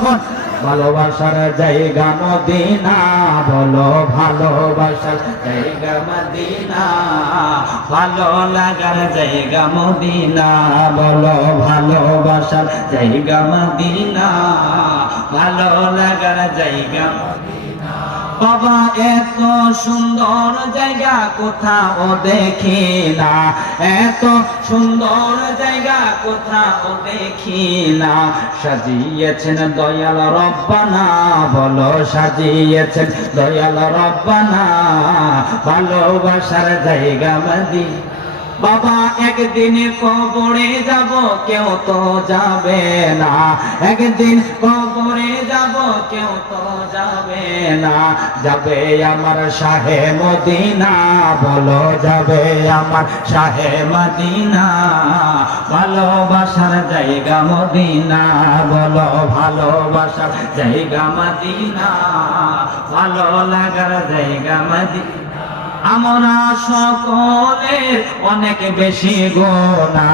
তখন ভালোবাসার জায়গা মদিনা, বলো ভালোবাসার জায়গা মদিনা, ভালো লাগার জায়গা মদিনা, বলো ভালোবাসার জায়গা মদিনা, ভালো লাগার জায়গা। বাবা এত সুন্দর জায়গা কোথাও দেখি না, এত সুন্দর জায়গা কোথাও দেখি না, সাজিয়েছেন দয়াল রব্বানা, বলো সাজিয়েছেন দয়াল রব্বানা, ভালোবাসার জায়গা মদিনা। বাবা একদিন কবরে যাব কেউ তো যাবে না, একদিন কবরে যাব কেউ তো যাবে না, যাবে আমার শাহে মদিনা, বলো যাবে আমার শাহে মদিনা, ভালোবাসার জায়গা মদিনা, বলো ভালোবাসার জায়গা মদিনা, ভালো লাগার জায়গা মদিনা। আমরা সকলের অনেক বেশি গোনা,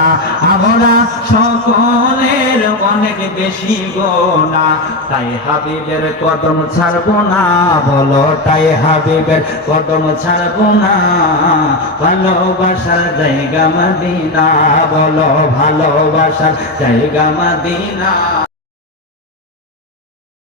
আমরা সকলের অনেক বেশি গোনা, তাই হাবিবের কদম ছাড়বো না, বলো তাই হাবিবের কদম ছাড়বো না, ভালোবাসার জায়গা মদিনা, বলো ভালোবাসার জায়গা মদিনা।